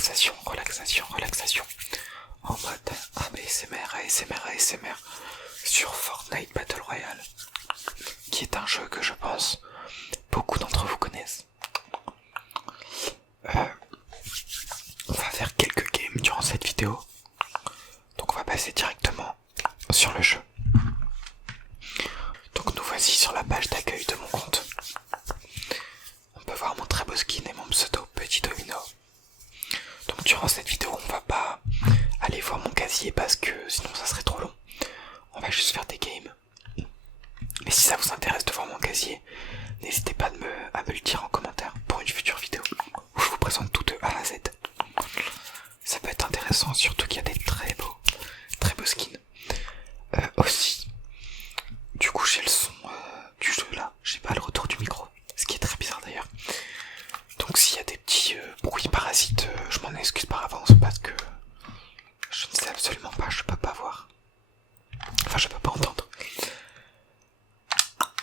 relaxation, relaxation, relaxation. En mode ASMR, ASMR, ASMR sur Fortnite Battle Royale, qui est un jeu que je pense beaucoup d'entre vous connaissent. On va faire quelques games durant cette vidéo, donc on va passer directement sur le jeu. Donc nous voici sur la page d'accueil de mon compte. On peut voir mon très beau skin et mon pseudo Petit Domino. Donc durant cette vidéo on va pas aller voir mon casier parce que sinon ça serait trop long. On va juste faire des games. Mais si ça vous intéresse de voir mon casier, n'hésitez pas à me le dire en commentaire pour une future vidéo où je vous présente tout de A à Z. Ça peut être intéressant, surtout qu'il y a des très beaux skins. Aussi, du coup j'ai le son du jeu là, j'ai pas le retour du micro, ce qui est très bizarre d'ailleurs. Donc s'il y a des petits bruits parasites, je m'en excuse par avance parce que je ne sais absolument pas, je peux pas voir. Enfin je peux pas entendre.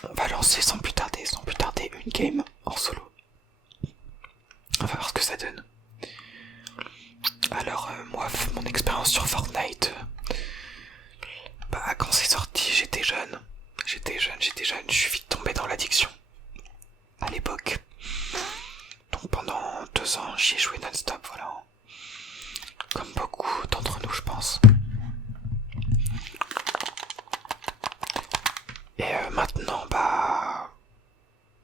On va lancer sans plus tarder une game en solo. On va voir ce que ça donne. Alors moi, mon expérience sur Fortnite, quand c'est sorti, j'étais jeune, je suis vite tombé dans l'addiction. À l'époque. Donc pendant 2 ans, j'y ai joué non-stop, voilà. Comme beaucoup d'entre nous, je pense. Et maintenant,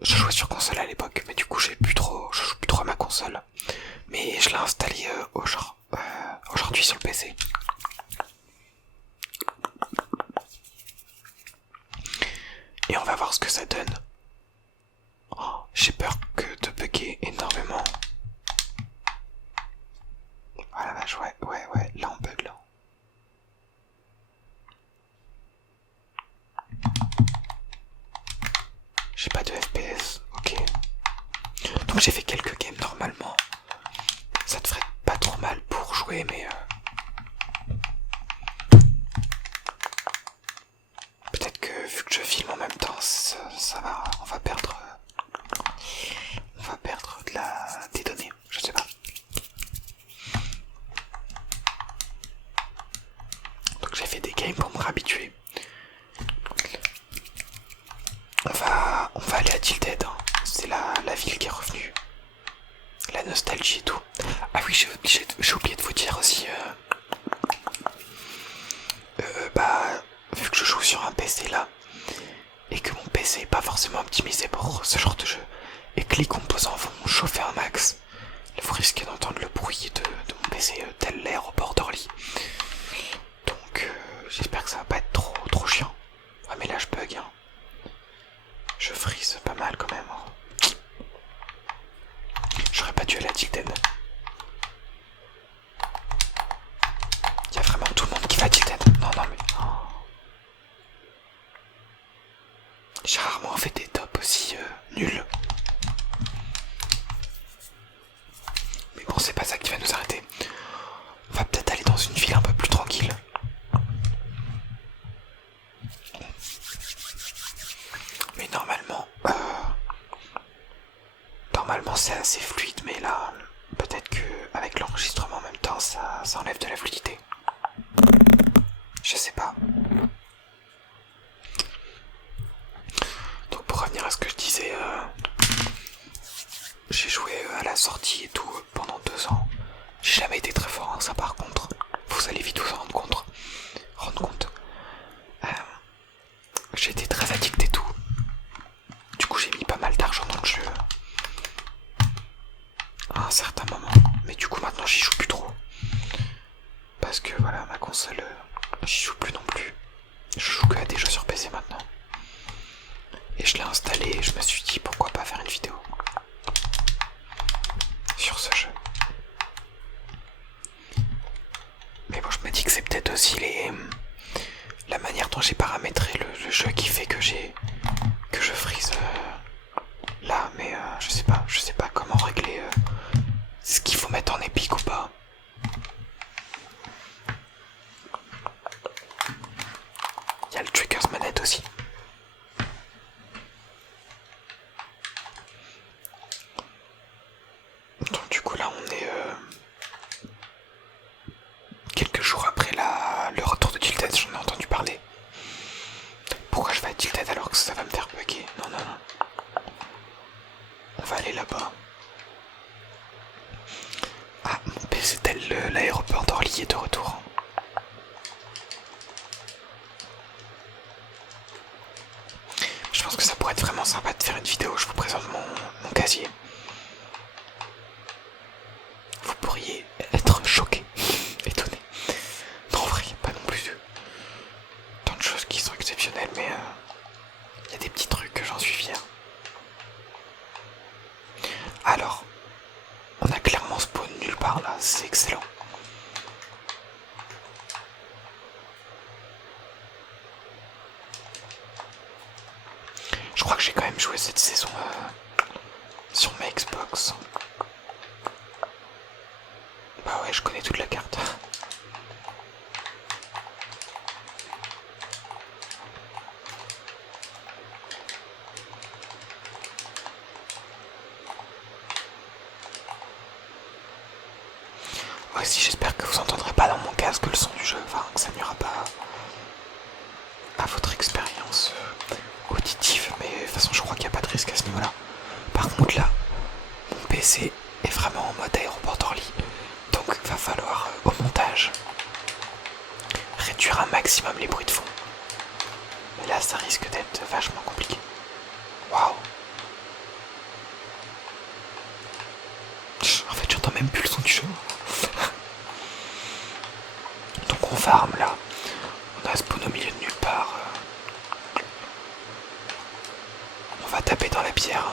je jouais sur console à l'époque, mais du coup je joue plus trop à ma console. Mais je l'ai installé aujourd'hui sur le PC. Et on va voir ce que ça donne. Oh, j'ai peur de bugger énormément. Ah la vache, ouais, là on bug là. J'ai pas de FPS, ok. Donc j'ai fait quelques games normalement. Ça devrait pas trop mal pour jouer, mais peut-être que vu que je filme en même temps, ça va, on va perdre des données, je sais pas. Donc j'ai fait des games pour me réhabituer. On va aller à Tilted, hein. C'est la ville qui est revenue. La nostalgie et tout. Ah oui, j'ai oublié de vous dire aussi, vu que je joue sur un PC là, et que mon PC est pas forcément optimisé pour ce genre de jeu, et que les composants vont chauffer un max, vous risquez d'entendre le bruit de mon PC tel l'air au bord d'Orly. Donc j'espère que ça va pas être trop chiant. Ah mais là je bug, hein. Je frise pas mal quand même, hein. J'aurais pas dû aller à Tilted. Y'a vraiment tout le monde qui va à Tilted. Non mais... J'ai rarement fait des tops aussi nuls. Mais bon, c'est pas ça qui va nous arrêter. On va peut-être aller dans une ville un peu plus tranquille. Mais normalement c'est assez fluide, mais là, peut-être que avec l'enregistrement en même temps, ça enlève de la fluidité. Je sais pas. Donc pour revenir à ce que je disais, j'ai joué à la sortie et tout pendant 2 ans. J'ai jamais été très fort en ça par contre. Vous allez vite vous en rendre compte. J'ai été très addict et tout. Du coup j'ai mis pas mal d'argent dans le jeu à un certain moment. Mais du coup maintenant j'y joue plus trop. Parce que voilà, ma console, j'y joue plus non plus. Je joue que à des jeux sur PC maintenant. Et je l'ai installé et je me suis dit pourquoi pas faire une vidéo sur ce jeu. Mais bon, je me dis que c'est peut-être aussi la manière dont j'ai paramétré le jeu qui fait que je frise là, mais je sais pas comment régler ce qu'il faut mettre en épique ou pas. Il y a le triggers manette aussi. Donc du coup là on est vie est de retour. Je pense que ça pourrait être vraiment sympa de faire une vidéo, je vous présente mon casier. Vous pourriez être choqué, étonné. Non, en vrai, il n'y a pas non plus tant de choses qui sont exceptionnelles, mais il y a des petits trucs que j'en suis fier. Alors, on a clairement spawn nulle part là, c'est excellent. Je crois que j'ai quand même joué cette saison sur ma Xbox. Bah ouais, je connais toute la carte. Aussi, j'espère que vous entendrez pas dans mon casque le son du jeu, enfin que ça nuira pas à votre expérience auditive, mais de toute façon je crois qu'il n'y a pas de risque à ce niveau-là. Par contre là, mon PC est vraiment en mode aéroport d'Orly, donc va falloir au montage réduire un maximum les bruits de fond. Mais là ça risque d'être vachement compliqué. Waouh. En fait j'entends même plus le son du jeu. Donc on farm là. On a spawn au milieu de nulle part. On va taper dans la pierre.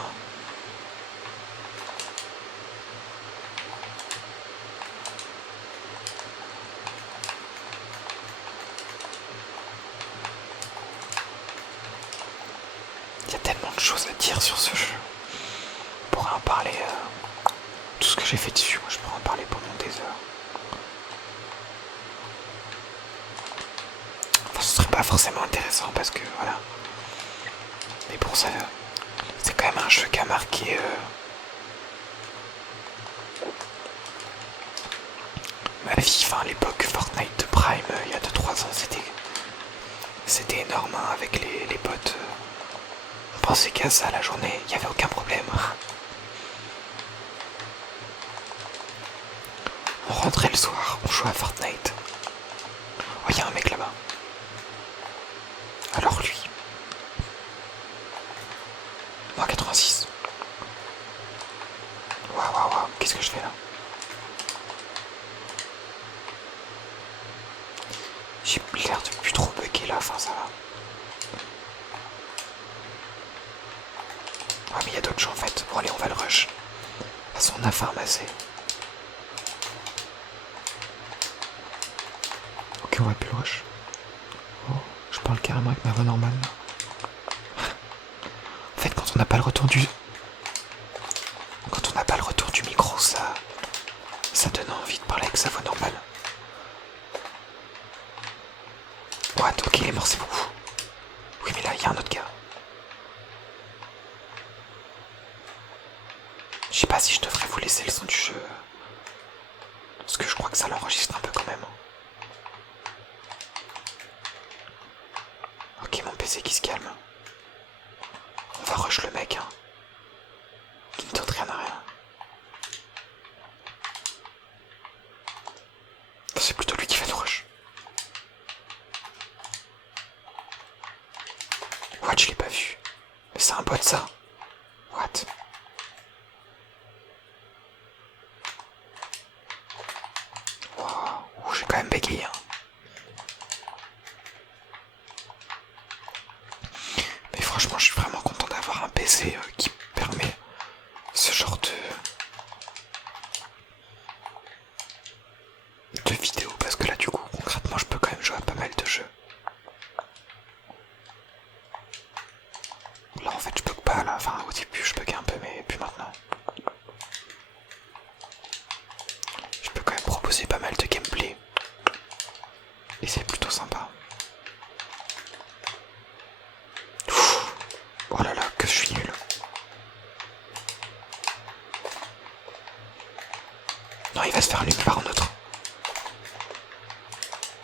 Il y a tellement de choses à dire sur ce jeu. On pourrait en parler. Tout ce que j'ai fait dessus, moi je pourrais en parler pendant des heures. Enfin, ce serait pas forcément intéressant parce que voilà. Mais bon, ça, c'est quand même un jeu qui a marqué ma vie. Enfin, l'époque Fortnite de Prime, il y a 2-3 ans, c'était énorme hein, avec les potes. On pensait qu'à ça la journée, il n'y avait aucun problème. On rentrait le soir, on jouait à Fortnite. Oh, il y a un mec là-bas. Alors lui. Moi 86. Waouh, qu'est-ce que je fais là? J'ai l'air de plus trop bugger là, enfin ça va. Ah mais il y a d'autres gens en fait. Bon allez, on va le rush. De toute façon on a farmassé. Ok, on va plus le rush. Oh, je parle carrément avec ma voix normale là. En fait quand on n'a pas le retour du... Quand on n'a pas le retour du micro, ça donne envie de parler avec sa voix normale. What? Ok, il est mort, c'est bon. Oui mais là il y a un autre gars. Je sais pas si je devrais vous laisser le son du jeu. Parce que je crois que ça l'enregistre un peu quand même. Ok, mon PC qui se calme. On va rush le mec, hein. Qui ne tente rien à rien. C'est plutôt lui qui va nous rush. What, je l'ai pas vu. Mais c'est un bot ça. What? Wow, j'ai quand même bégayé. Hein. Mais franchement, je suis vraiment content d'avoir un PC qui permet ce genre de vidéos. Parce que là, du coup, concrètement, je peux quand même jouer à pas mal de jeux. Là, en fait, je bug pas là. Enfin, au début, je buguais un peu, mais plus maintenant. Je peux quand même proposer pas mal de gameplay. Et c'est plutôt sympa. Ouf. Oh là là, que je suis nul. Non, il va se faire allumer par un autre.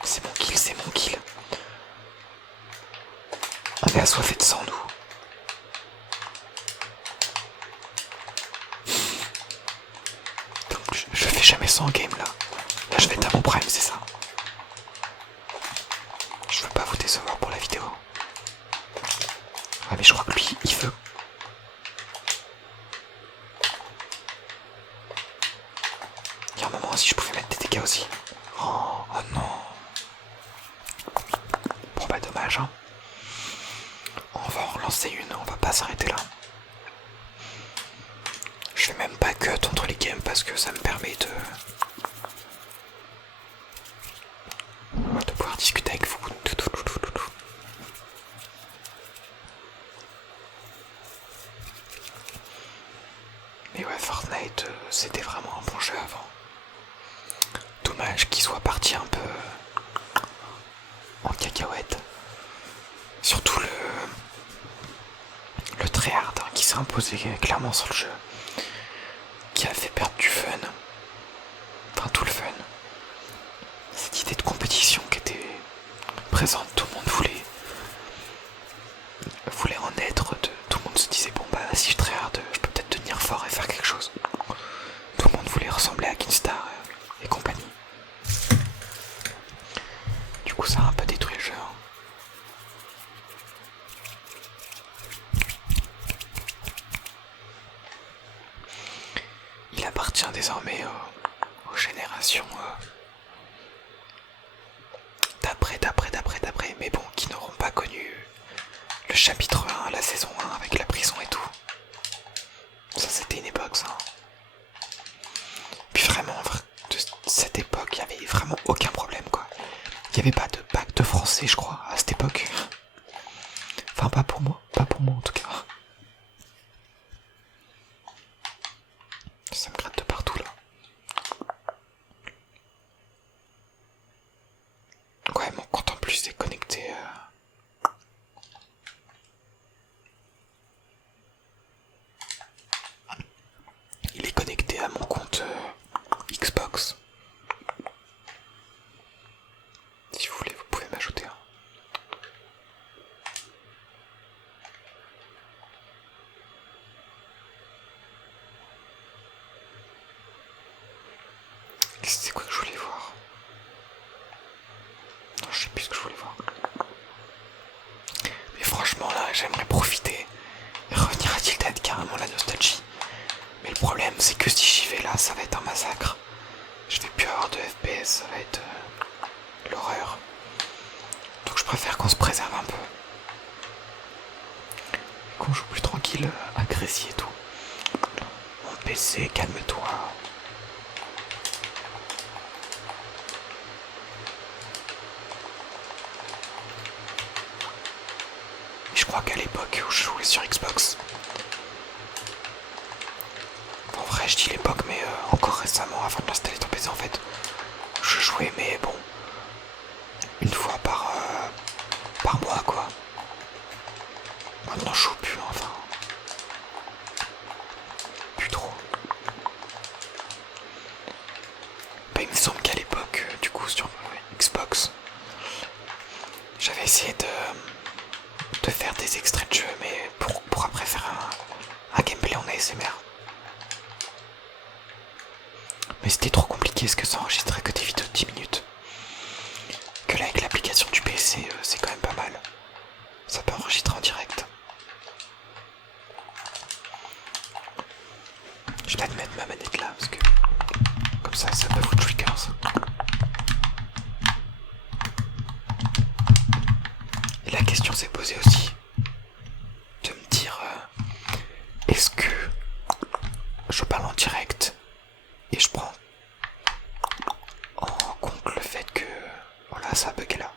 C'est mon kill, c'est mon kill. On est assoiffé de sang, nous. Donc, je fais jamais ça en game là. Là je vais être à mon prime, c'est ça. Je veux pas vous décevoir pour la vidéo. Ouais mais je crois que lui il veut. Il y a un moment si je pouvais mettre des dégâts aussi. Oh non. Bon bah dommage hein. On va en relancer une, on va pas s'arrêter là. Je fais même pas cut entre les games parce que ça me permet de pouvoir discuter avec vous. Mais ouais, Fortnite, c'était vraiment un bon jeu avant. Dommage qu'il soit parti un peu en cacahuète. Surtout le tryhard hein, qui s'est imposé clairement sur le jeu. Qui a fait perdre du fun. Enfin tout le fun. Cette idée de compétition qui était présente, tout le monde voulait en être, tout le monde se disait bon bah si je tryhard, je peux peut-être devenir fort et faire quelque chose. Tout le monde voulait ressembler à Kinstar et compagnie. Du coup ça a un peu détruit le jeu. Hein. Il appartient désormais aux générations d'après, mais bon, qui n'auront pas connu le chapitre 1, la saison 1 avec la prison et tout. Ça c'était une époque ça. Puis vraiment, de cette époque, il y avait vraiment aucun problème quoi. Il n'y avait pas de bac de français je crois à cette époque. Enfin pas pour moi en tout cas. Ça me gratte de partout là. Ouais, mon compte en plus est connecté. Il est connecté à mon compte Xbox. Si vous voulez, vous pouvez m'ajouter un. C'est quoi que je voulais voir? Non, je sais plus ce que je voulais voir. Mais franchement là, j'aimerais profiter et revenir à Tilted, carrément la nostalgie. Mais le problème, c'est que si j'y vais là, ça va être un massacre. Je vais plus avoir de FPS, ça va être l'horreur. Donc je préfère qu'on se préserve un peu. Qu'on joue plus tranquille à Crécy et tout. Mon PC, calme-toi. Je crois qu'à l'époque où je jouais sur Xbox, en vrai je dis l'époque mais encore récemment avant de l'installer ton PC en fait, je jouais mais bon, une fois par mois quoi. Maintenant je joue plus enfin, plus trop. Bah, il me semble qu'à l'époque du coup sur Xbox, j'avais essayé de faire des extraits de jeu mais pour après faire un gameplay en ASMR. Mais c'était trop compliqué parce que ça enregistrait que des vidéos de 10 minutes. Que là avec l'application du PC c'est quand même pas mal. Ça peut enregistrer en direct. Je vais peut-être mettre ma manette là parce que comme ça peut vous trigger ça. Et la question s'est posée aussi de me dire est-ce que je parle en direct et je prends en compte le fait que voilà ça a bugué là.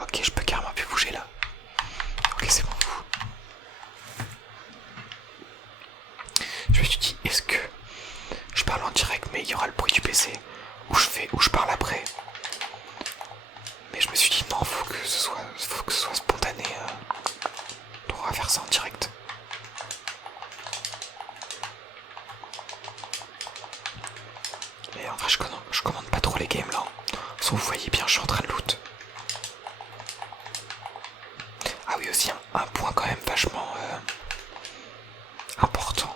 Ok, je peux carrément plus bouger là. Ok, c'est bon. Je me suis dit est-ce que je parle en direct mais il y aura le bruit du PC ou je parle après. Mais je me suis dit non, faut que ce soit spontané. Donc on va faire ça en direct. Mais en vrai je commande pas trop les games là. Sauf vous voyez bien je suis en train de loot. Ah oui aussi un point quand même vachement important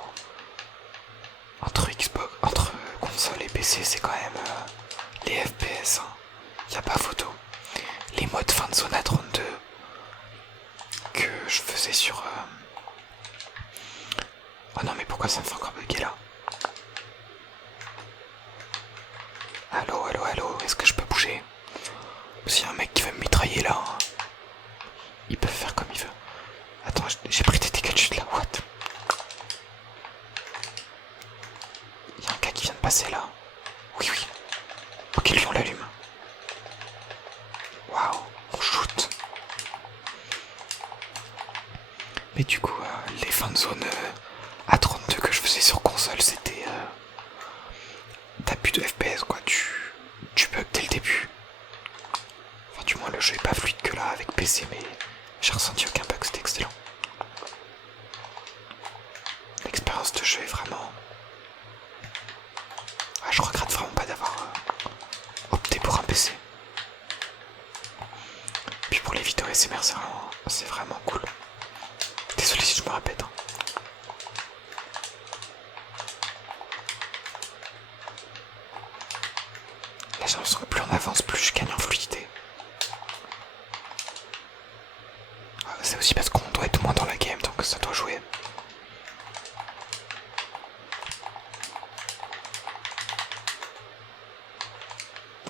entre Xbox, entre console et PC, c'est quand même les FPS. Ok, lui on l'allume. Waouh, on shoot. Mais du coup, les fins de zone à 32 que je faisais sur console, c'était... t'as plus de FPS quoi, tu bugs dès le début. Enfin du moins le jeu est pas fluide que là avec PC, mais j'ai ressenti aucun bug, c'était excellent. L'expérience de jeu est vraiment... Ah, je regrette vraiment pas d'avoir opté pour un PC. Puis pour les vidéos SMR, c'est vraiment cool. Désolé si je me répète. Hein. Là j'ai l'impression que plus on avance, plus je gagne en fluidité. C'est aussi parce qu'on doit être moins dans la game, donc ça doit jouer.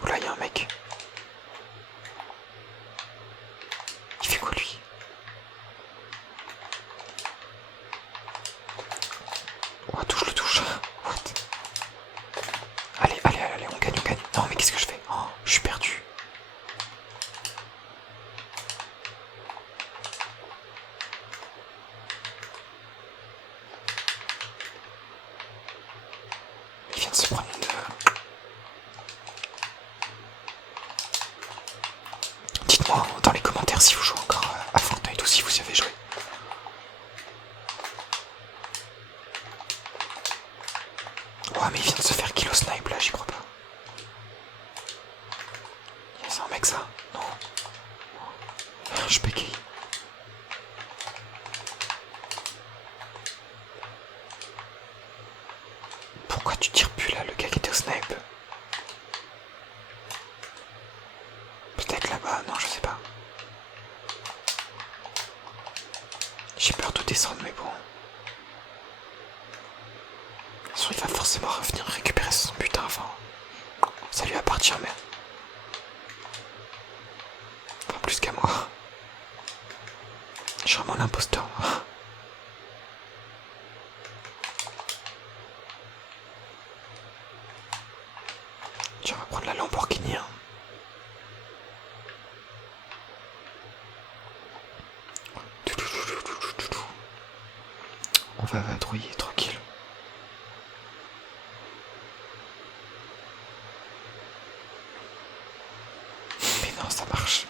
Oula, y'a un mec. Il fait quoi lui? Oh, touche le touche. What? Allez, allez, allez, on gagne, on gagne. Non, mais qu'est-ce que je fais? Oh, je suis perdu. Il vient de se prendre une... Dites-moi dans les commentaires si vous jouez encore à Fortnite ou si vous y avez joué. Oh, mais il vient de se faire kill au snipe là, j'y crois pas. C'est un mec ça? Non. Je bégaye. Pourquoi tu tires plus là, le gars qui était au snipe? Peut-être là-bas, non je sais pas. J'ai peur de descendre mais bon. De toute façon il va forcément revenir récupérer son butin, enfin... Ça lui appartient mais... Enfin plus qu'à moi. Je suis vraiment l'imposteur. Tiens, on va prendre la Lamborghini. Hein. On va vadrouiller tranquille. Mais non, ça marche.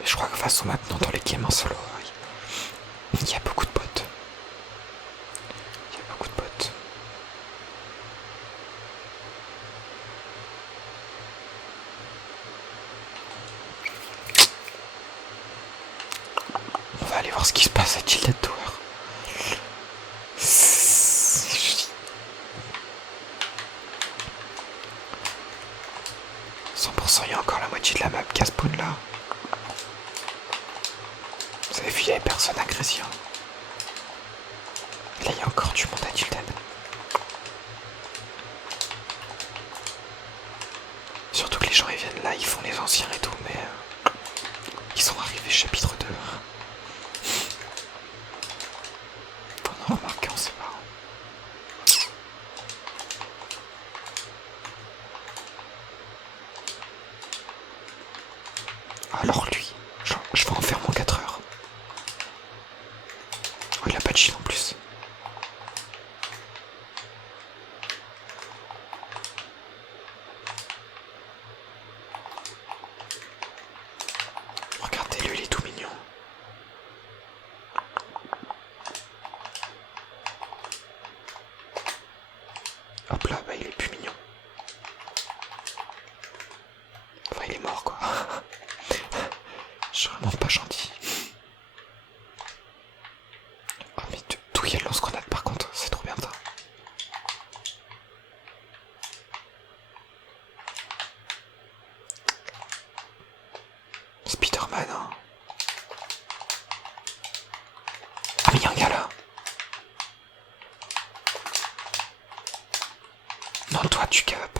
Mais je crois que de toute façon maintenant dans les games en solo, il y a beaucoup de bots. Il y a beaucoup de bots. On va aller voir ce qui se passe à Tilted Tower. 100%, il y a encore la moitié de la map qui a spawn là. Vous avez vu, il y avait personne à Grésien. Là, il y a encore du monde à Tilted. Surtout que les gens ils viennent là, ils font les anciens et tout, mais ils sont arrivés chapitre 2. On a remarqué, on sait pas. Alors lui, je vais en faire mon 4 heures. Oh, il a pas de shield en plus. Regardez-le, il est tout mignon. Hop là, bah il est plus mignon. Enfin, il est mort quoi. Je suis vraiment pas gentil. Oh mais d'où il y a le lance-grenade par contre, c'est trop bien ça. Spider-Man hein. Ah mais y'a un gars là. Non toi tu capes.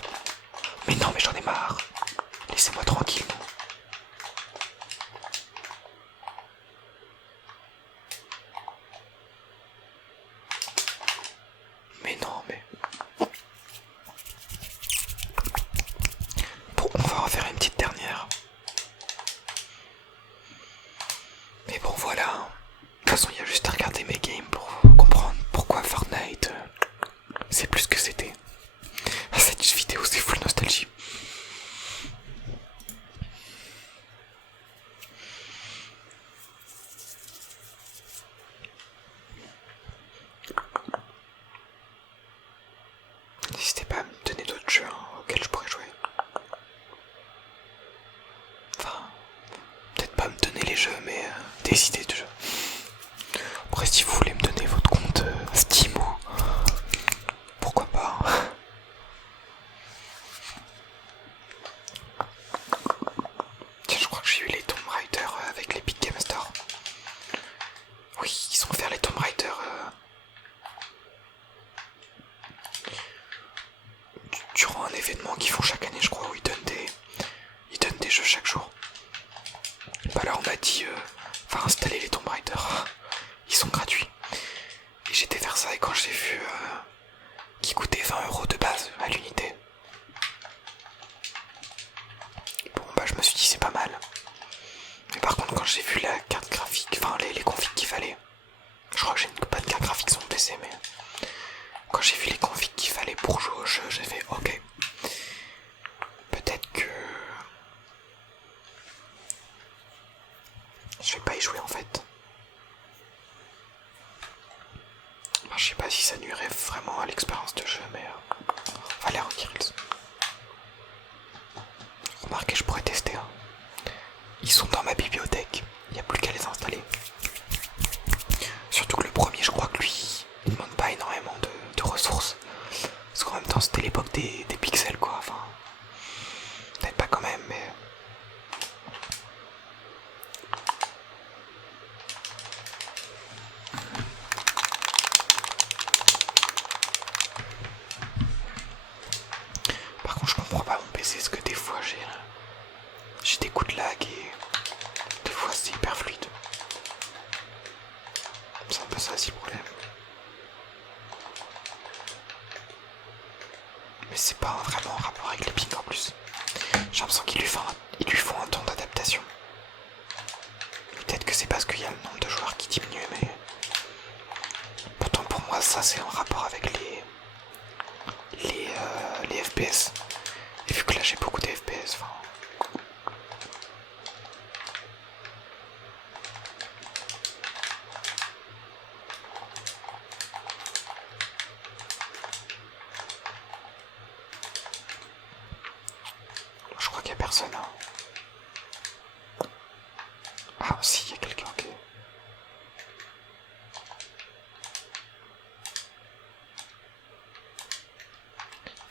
Mais non mais j'en ai marre. Laissez-moi tranquille. Mais événement qu'ils font chaque année, je crois, où ils donnent des jeux chaque jour. Bah là, on m'a dit, va installer les Tomb Raider. Ils sont gratuits. Et j'étais faire ça et quand j'ai vu qu'ils coûtaient 20 € de base à l'unité. Bon bah je me suis dit c'est pas mal. Mais par contre quand j'ai vu la carte graphique, enfin les configs qu'il fallait, je crois que j'ai pas de carte graphique sur mon PC mais quand j'ai vu les configs qu'il fallait pour jouer au jeu, j'ai fait ok. Peut-être que je vais pas y jouer en fait. Enfin, je sais pas si ça nuirait vraiment à l'expérience de jeu mais on va les retirer. Remarquez, je pourrais tester. Hein. Ils sont dans ma bibliothèque, il n'y a plus qu'à les installer. Surtout que le premier, je crois que lui, il demande pas énormément de ressources. Parce qu'en même temps, c'était l'époque des pixels, quoi. Enfin, peut-être pas quand même, mais... Par contre, je comprends pas mon PC, parce que des fois, j'ai des coups de lag et des fois, c'est hyper fluide. C'est un peu ça, aussi le problème. Mais c'est pas vraiment en rapport avec les pings en plus. J'ai l'impression qu'ils lui font un temps d'adaptation. Peut-être que c'est parce qu'il y a le nombre de joueurs qui diminue, mais... Pourtant pour moi ça c'est en rapport avec les FPS. Et vu que là j'ai beaucoup de FPS, enfin... Je crois qu'il y a personne. Hein. Ah si, il y a quelqu'un, ok.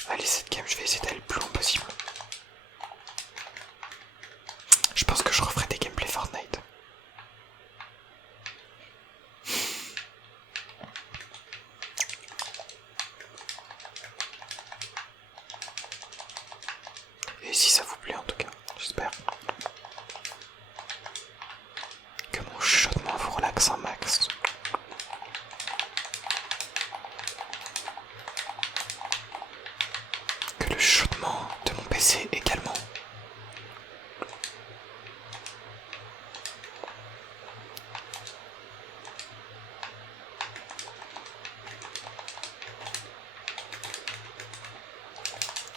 Allez, cette game, je vais essayer d'aller le plus loin possible. Je pense que je referai des gameplays Fortnite. Et si ça vous plaît en tout cas, j'espère. Que mon chuchotement vous relaxe un max. Que le chuchotement de mon PC également.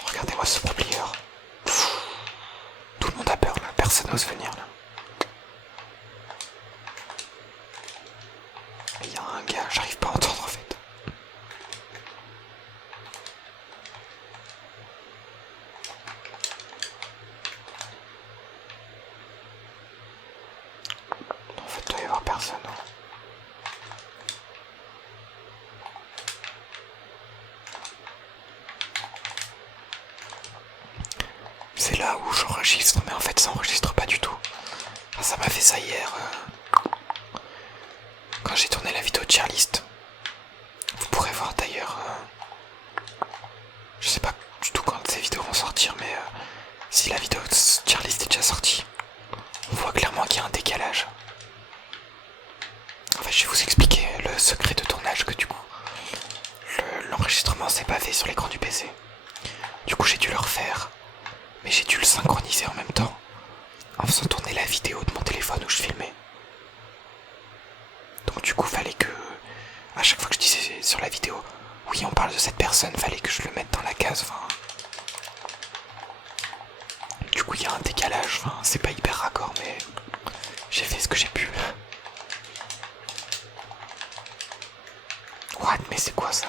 Regardez-moi ce pro player. Tout le monde a peur là, personne n'ose venir là. Il y a un gars, j'arrive pas à entendre en fait. En fait, il doit y avoir personne. Hein. C'est là où j'enregistre, mais en fait ça enregistre pas du tout. Enfin, ça m'a fait ça hier. Quand j'ai tourné la vidéo de Cheerlist. Vous pourrez voir d'ailleurs. Je sais pas du tout quand ces vidéos vont sortir, mais si la vidéo de Cheerlist est déjà sortie, on voit clairement qu'il y a un décalage. En fait, je vais vous expliquer le secret de tournage que du coup, l'enregistrement s'est pas fait sur l'écran du PC. Du coup, j'ai dû le refaire, mais j'ai dû le synchroniser en même temps, en faisant tourner la vidéo de mon téléphone où je filmais. Donc du coup, fallait que, à chaque fois que je disais sur la vidéo, oui, on parle de cette personne, fallait que je le mette dans la case, enfin... Du coup, il y a un décalage, enfin, c'est pas hyper raccord, mais j'ai fait ce que j'ai pu. What? Mais c'est quoi ça?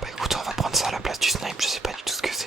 Bah écoute, on va prendre ça à la place du snipe, je sais pas du tout ce que c'est.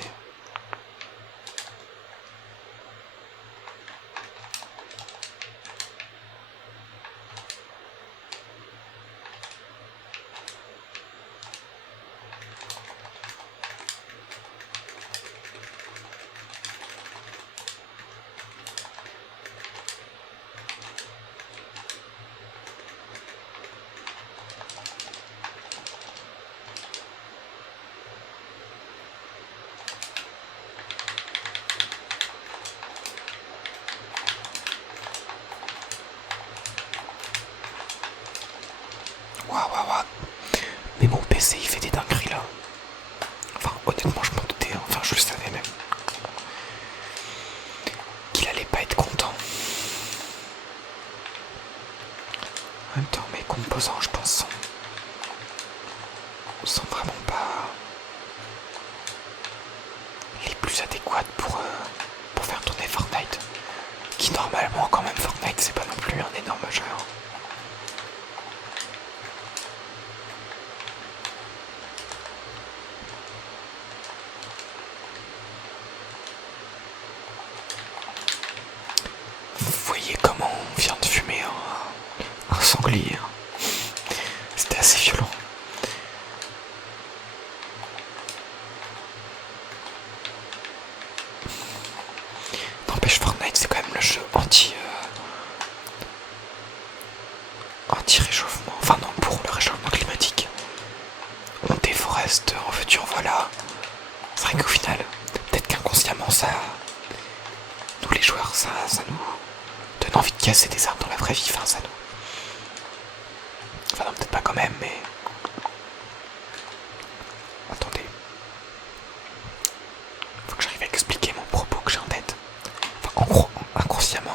composants, je pense, sont vraiment pas les plus adéquates pour faire tourner Fortnite. Qui normalement, quand même, Fortnite, c'est pas non plus un énorme jeu. Vous voyez comment on vient de fumer un sanglier. C'était assez violent. N'empêche, Fortnite, c'est quand même le jeu anti-réchauffement. Enfin non, pour le réchauffement climatique. On déforeste, en veux-tu, en voilà. C'est vrai qu'au final, peut-être qu'inconsciemment, nous les joueurs, ça nous donne envie de casser des arbres dans la vraie vie. Enfin, ça nous... Enfin non, peut-être pas quand même, mais... Attendez. Faut que j'arrive à expliquer mon propos que j'ai en tête. Enfin, en gros, inconsciemment,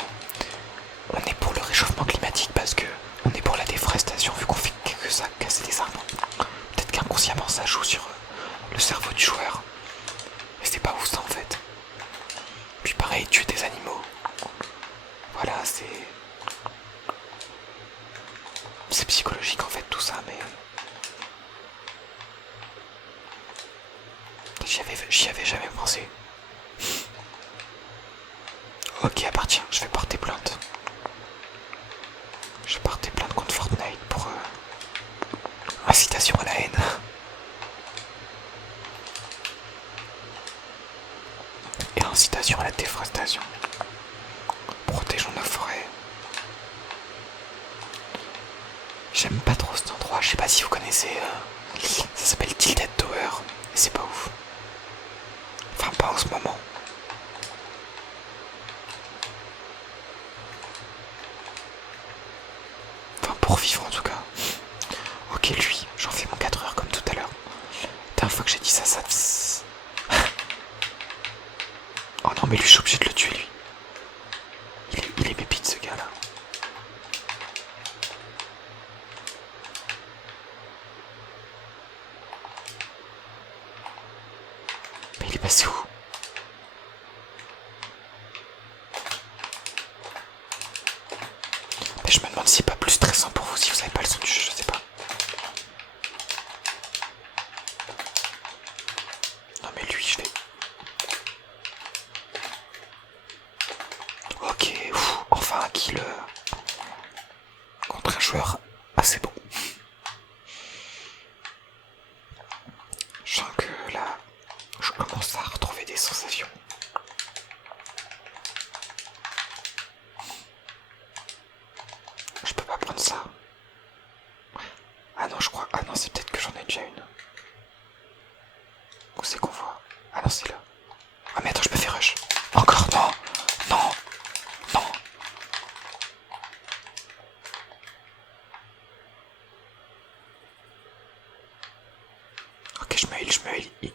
on est pour le réchauffement climatique parce que on est pour la déforestation vu qu'on fait que ça, casser des arbres. Peut-être qu'inconsciemment ça joue sur le cerveau du joueur. Mais c'est pas ouf ça en fait. Puis pareil, tuer des animaux. Voilà, c'est psychologique en fait tout ça, mais j'y avais jamais pensé. Ok, appartient, je vais porter plainte. Je vais porter plainte contre Fortnite pour incitation à la haine. Et incitation à la déforestation. Protégeons nos forêts. J'aime pas trop cet endroit, je sais pas si vous connaissez. Ça s'appelle Tilted Tower. Et c'est pas ouf. Enfin, pas en ce moment. Enfin, pour vivre en tout cas. Ok, lui, j'en fais mon 4 heures comme tout à l'heure. La dernière fois que j'ai dit ça... Oh non, mais lui, je suis obligé de le tuer, lui. Il est pépite, ce gars-là. Mais il est passé où? Mais je me demande si c'est pas plus stressant pour vous si vous avez pas le son du jeu, je sais pas. Non mais lui, je vais... Ok, enfin un kill contre un joueur assez bon. Je sens que là, je commence à retrouver des sensations. Je peux pas prendre ça. Ah non, je crois... Ah non, c'est peut-être que j'en ai déjà une. Où c'est qu'on voit? Ah non, c'est là. Ah mais attends, je me fais rush. Encore, non. Non. Non. Ok, je me heal.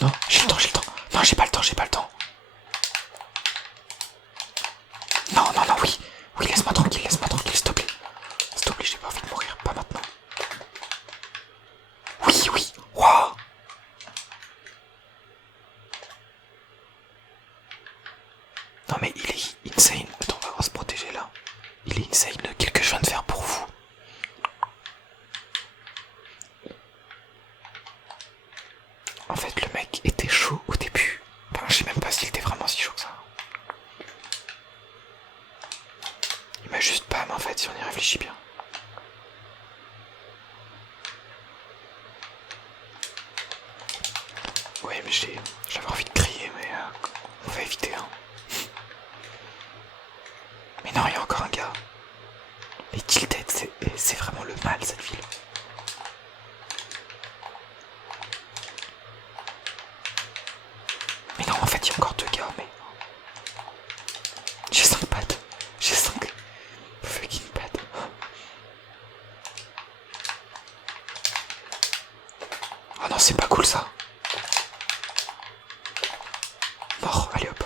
Non, j'ai le temps. Non, j'ai pas le temps. Non, oui. Oui, laisse-moi tranquille, s'il te plaît. S'il te plaît, j'ai pas envie de mourir, pas maintenant. Oui, waouh. Non mais il est insane. Attends, on va se protéger là. Il est insane le kill que je viens de faire pour vous. En fait, le mec était chaud au début. Enfin, je sais même pas s'il était vraiment si chaud que ça. Il m'a juste pas, mais en fait, si on y réfléchit bien. Ouais, mais j'avais envie de crier, mais on va éviter, hein. Mais non, il y a encore un gars. Les Tilted, c'est vraiment le mal, cette ville. Mais non, en fait, il y a encore 2 gars, mais... J'ai 5 pattes. J'ai 5 fucking pattes. Oh non, c'est pas cool, ça. Mort, allez hop.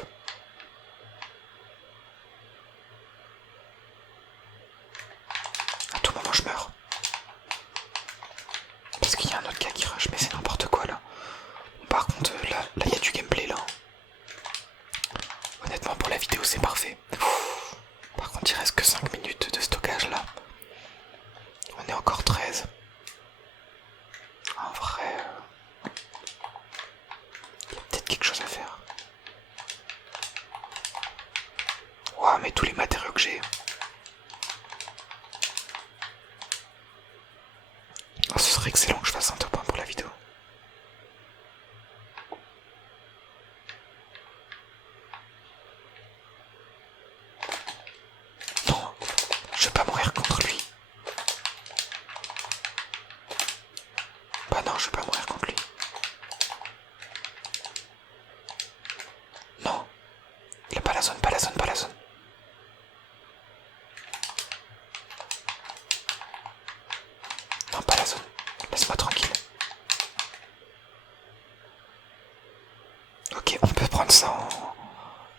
prendre ça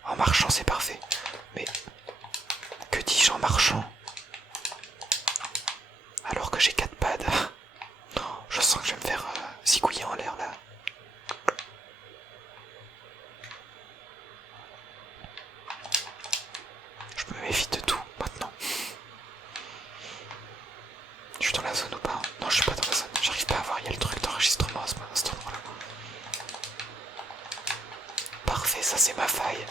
en marchant, c'est parfait. Mais que dis-je en marchant alors que j'ai 4 pads? Non, je sens que je vais me faire zigouiller en l'air là. Je me méfie de tout maintenant. Je suis dans la zone ou pas? Non, je suis pas dans la zone. J'arrive pas à voir, il y a le truc d'enregistrement à cet endroit-là. Parfait, ça c'est ma faille.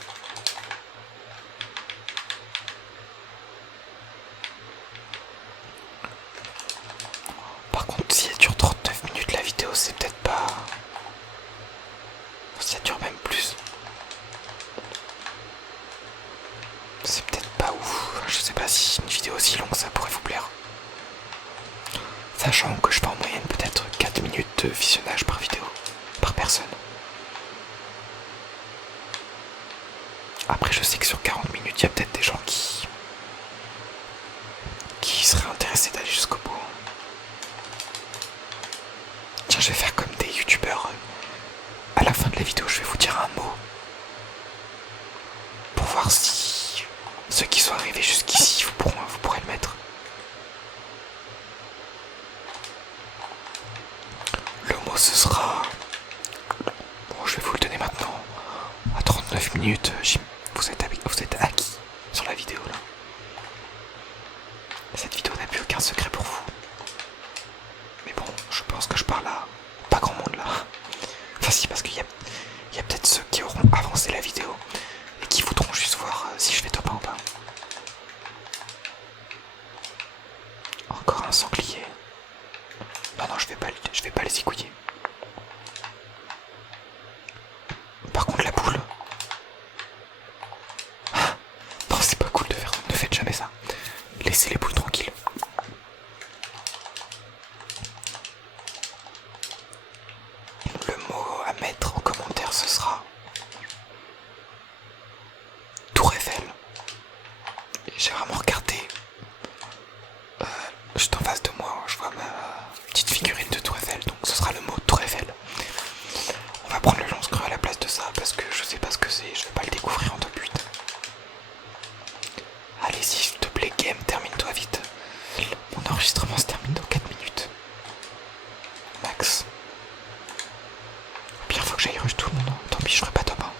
Par contre, si elle dure 39 minutes la vidéo, c'est peut-être pas... Si elle dure même plus. C'est peut-être pas ouf. Je sais pas si une vidéo aussi longue ça pourrait vous plaire. Sachant que je fais en moyenne peut-être 4 minutes de visionnage par vidéo, par personne. Après je sais que sur 40 minutes il y a peut-être des gens qui seraient intéressés d'aller jusqu'au bout. Tiens, je vais faire comme des youtubeurs. À la fin de la vidéo je vais vous dire un mot pour voir si ceux qui sont arrivés jusqu'ici vous pourrez le mettre. Le mot ce sera... Bon, je vais vous le donner maintenant. À 39 minutes, vous êtes acquis sur la vidéo là. Cette vidéo n'a plus aucun secret pour vous. Mais bon, je pense que je parle à pas grand monde là. Enfin si, parce qu'il y a peut-être ceux qui auront avancé la vidéo et qui voudront juste voir si je fais top 1 ou pas. Encore un sanglier. Non, je vais pas les zigouiller. Par contre la boule. Non, c'est pas cool de faire ça. Ne faites jamais ça. Laissez les boules tranquilles. Le mot à mettre en commentaire ce sera Tour Eiffel. J'ai vraiment regardé juste en face de moi, je vois ma petite figurine de Tour Eiffel, donc ce sera le mot Tour Eiffel. On va prendre le lance-creux à la place de ça parce que je sais pas ce que c'est, je vais pas le découvrir en top 8. Allez-y, s'il te plaît, game, termine-toi vite. Mon enregistrement se termine dans 4 minutes. Max. Au pire, faut que j'aille rush tout le monde. Tant pis, je ferai pas top 1.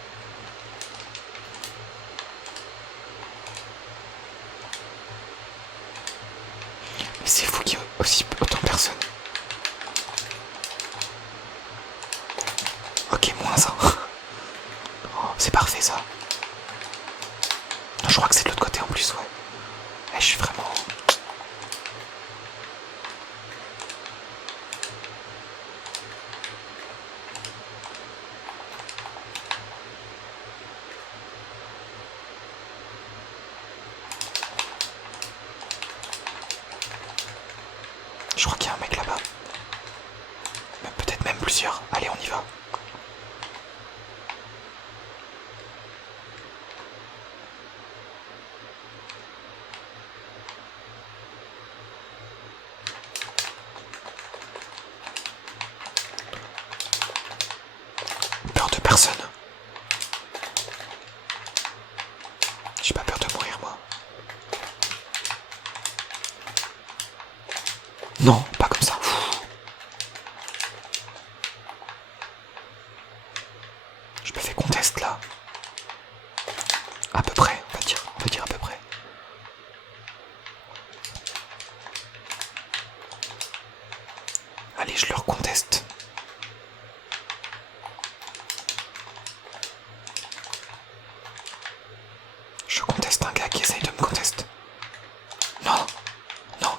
Mais c'est fou qu'il y ait aussi autant de personnes. Ok, moins 1. Oh, c'est parfait ça. Non, je crois que c'est de l'autre côté en plus, ouais. Je suis vraiment... Je crois qu'il y a un mec là-bas. Peut-être même plusieurs. Allez, on y va. Peur de personne. J'ai pas peur de mourir, moi. Non, pas comme ça. Je me fais conteste là. À peu près, on va dire à peu près. Allez, je leur conteste. Je conteste un gars qui essaye de me contester. Non, non.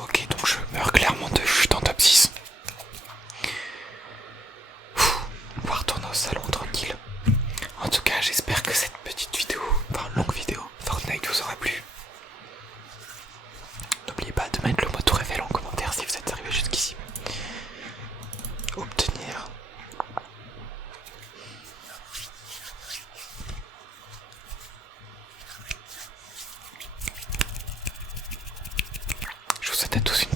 Ok, donc je meurs clairement de chute en top 6. On va retourner au salon tranquille. En tout cas, j'espère que cette petite vidéo, enfin longue vidéo, Fortnite vous aura plu. N'oubliez pas de mettre le mot Tour Eiffel en commentaire si vous êtes arrivé jusqu'ici. Obtenir. Je vous souhaite à tous une